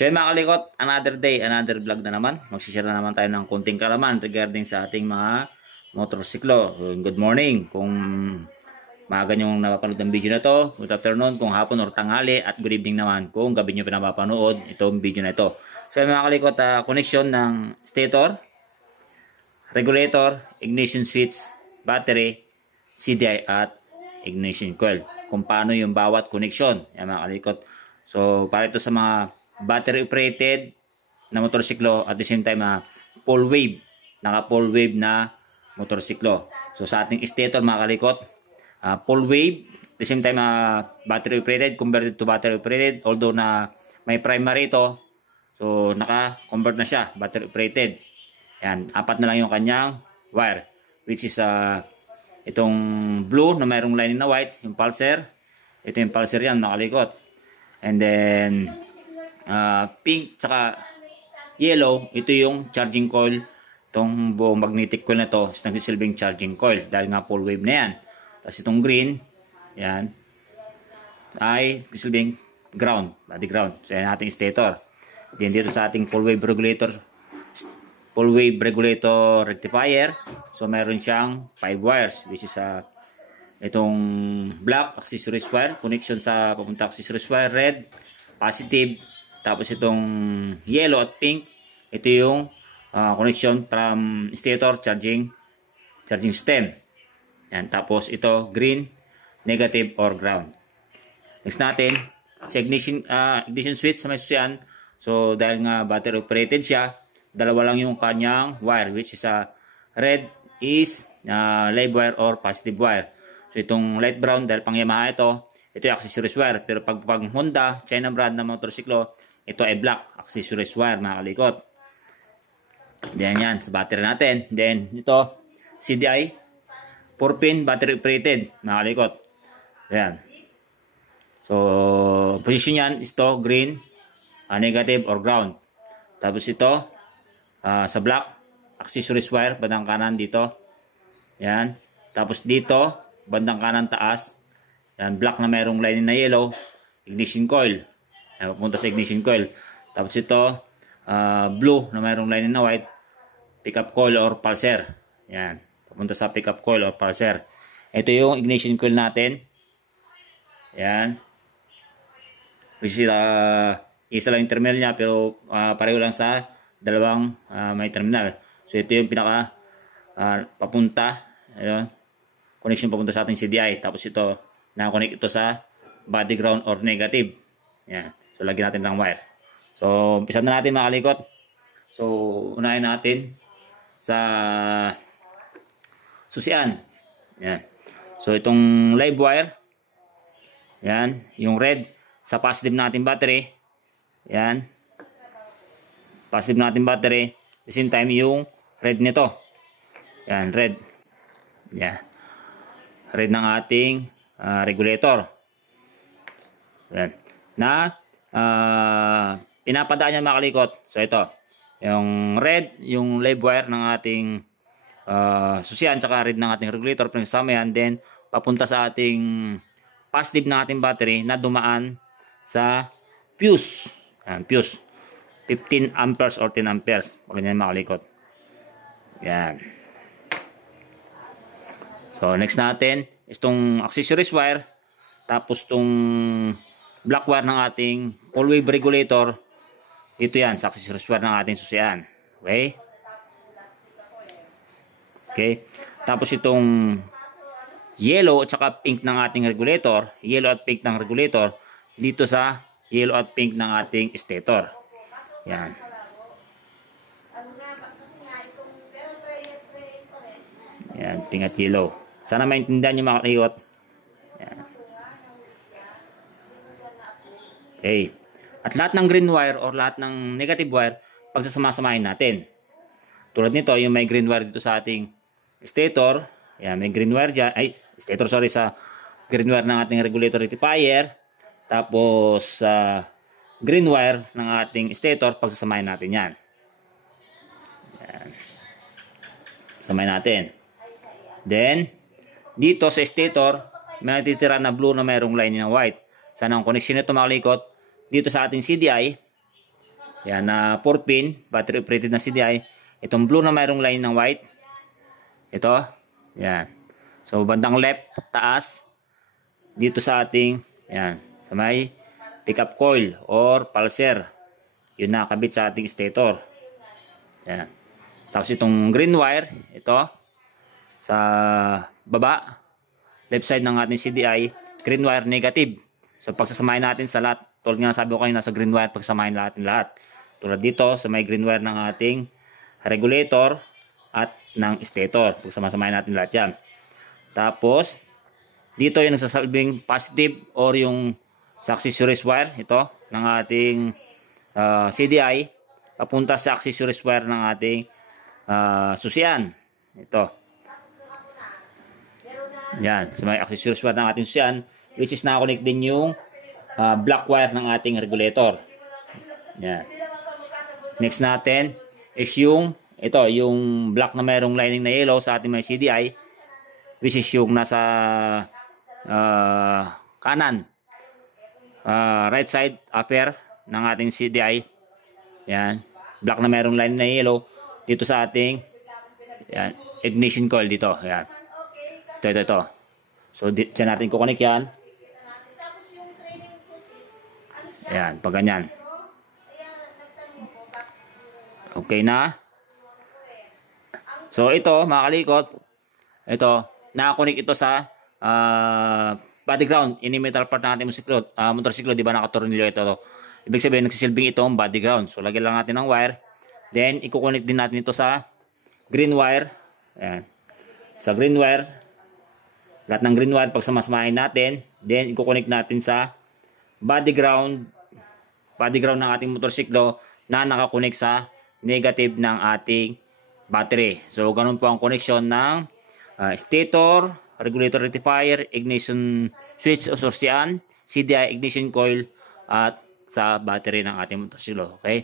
So yun mga kalikot, another day, another vlog na naman. Magsishare na naman tayo ng konting kalaman regarding sa ating mga motorsiklo. So, good morning kung maaga nyo napapanood ng video na to, good afternoon kung hapon or tanghali, at good evening naman kung gabi nyo pinapapanood itong video na ito. So yun mga kalikot, connection ng stator, regulator, ignition switch, battery, CDI at ignition coil. Kung paano yung bawat connection. Yan mga kalikot. So para ito sa mga battery operated na motorsiklo at the same time full wave, naka full wave na motorsiklo. So sa ating stator mga kalikot, full wave, at the same time battery operated, converted to battery operated, although na may primary ito, so naka convert na siya, battery operated. Yan, apat na lang yung kanyang wire, which is itong blue na mayroong line na white, yung pulser. Ito yung pulser yan mga kalikot. And then pink tsaka yellow, ito yung charging coil. Itong buong magnetic coil na to is nagsisilbing charging coil dahil nga full wave na yan. Tapos itong green, yan, ay nagsisilbing ground, body ground. So yan ating stator. Then dito sa ating full wave regulator rectifier, so meron siyang 5 wires, which is itong black accessories wire, connection sa papunta accessories wire, red, positive. Tapos itong yellow at pink, ito yung connection from stator charging stem. Yan. Tapos ito green, negative or ground. Next natin, sa ignition switch sa may susian. So dahil nga battery operated siya, dalawa lang yung kanyang wire, which is red is live wire or positive wire. So itong light brown dahil pang Yamaha ito yung accessories wire. Pero pag Honda, China brand na motorsiklo, ito ay black accessories wire mga kalikot. Then yan sa battery natin. Then ito CDI 4-pin battery operated mga kalikot. Yan. So position yan is to green, negative or ground. Tapos ito sa black accessories wire bandang kanan dito. Yan. Tapos dito bandang kanan taas, yan, black na mayroong line na yellow, ignition coil. Yan, papunta sa ignition coil. Tapos ito blue na mayroong line na white, pickup coil or pulser. Yan, papunta sa pickup coil or pulser. Ito yung ignition coil natin. Yan. Which is, isa lang yung terminal niya pero pareho lang sa dalawang may terminal. So ito yung pinaka papunta, ayun, connection papunta sa ating CDI. Tapos ito na-connect ito sa body ground or negative. Yan. So lagyan natin ng wire. So umpisa na natin mga kalikot. So unahin natin sa susian. Yan. So itong live wire, yan, yung red sa positive natin battery. Yan. Positive natin battery. At the same time yung red nito. Yan, red. Yan. Red ng ating regulator. Yan. Na pinapadaan niya mga kalikot. So ito. Yung red, yung live wire ng ating susian, tsaka red ng ating regulator. Pinagsama yan. Then papunta sa ating positive ng ating battery na dumaan sa fuse. Yan, fuse. 15 amperes or 10 amperes. Ganyan mga kalikot. Yan. So next natin is itong accessories wire. Tapos itong black wire ng ating full wave regulator. Ito yan sa accessories wire ng ating susian. Okay. Okay. Tapos itong yellow at saka pink ng ating regulator. Yellow at pink ng regulator. Dito sa yellow at pink ng ating stator. Yan. Yan, pink at yellow. Sana maintindihan nyo mga kalikot. Yan. Okay. At lahat ng green wire or lahat ng negative wire, pagsasama-samahin natin. Tulad nito, yung may green wire dito sa ating stator. Yan, may green wire dyan. Ay, stator, sorry, sa green wire ng ating regulator rectifier. Tapos, green wire ng ating stator, pagsasamahin natin yan. Yan. Samahin natin. Then, dito sa stator, may natitira na blue na mayroong line ng white. Sana ang connection nito mga kalikot, dito sa ating CDI, Yan, na 4 pin, battery operated na CDI. Itong blue na mayroong line ng white. Ito. Yan. So, bandang left, taas. Dito sa ating, yan, sa may pickup coil or pulser. Yun nakakabit sa ating stator. Yan. Tapos itong green wire, ito, sa baba, left side ng ating CDI, green wire negative. So, pagsasamahin natin sa lahat, tulad nga sabi ko kayo, nasa green wire, pagsasamahin natin lahat. Tulad dito, sa may green wire ng ating regulator at ng stator. Pagsasamahin natin lahat yan. Tapos, dito yung nagsasalbing positive or yung sa accessories wire, ito, ng ating CDI, papunta sa accessories wire ng ating susian. Ito. Yan, sa may accessories wire ng ating susian, which is nakakonect din yung black wire ng ating regulator. Yan. Next natin is yung, ito, yung black na mayroong lining na yellow sa ating may CDI, which is yung nasa kanan, right side upper ng ating CDI. Yan, black na mayroong line na yellow dito sa ating, yan, ignition coil dito. Yan, ito. So dyan natin kukunik yan. Yan, pag ganyan. Okay na. So ito, mga kalikot, ito, nakakunik ito sa body ground, ini metal part ng ating motorsiklo, di ba nakatornilyo ito. Ibig sabihin, nagsisilbing itong body ground. So, lagyan lang natin ng wire. Then, ikukonect din natin ito sa green wire. Ayan. Sa green wire, lahat ng green wire, pagsamasamahin natin. Then, ikukonect natin sa body ground ng ating motorsiklo na nakakonect sa negative ng ating battery. So, ganun po ang connection ng stator, regulator rectifier, ignition switch o susian, CDI ignition coil, at sa battery ng ating motorsiklo. Okay?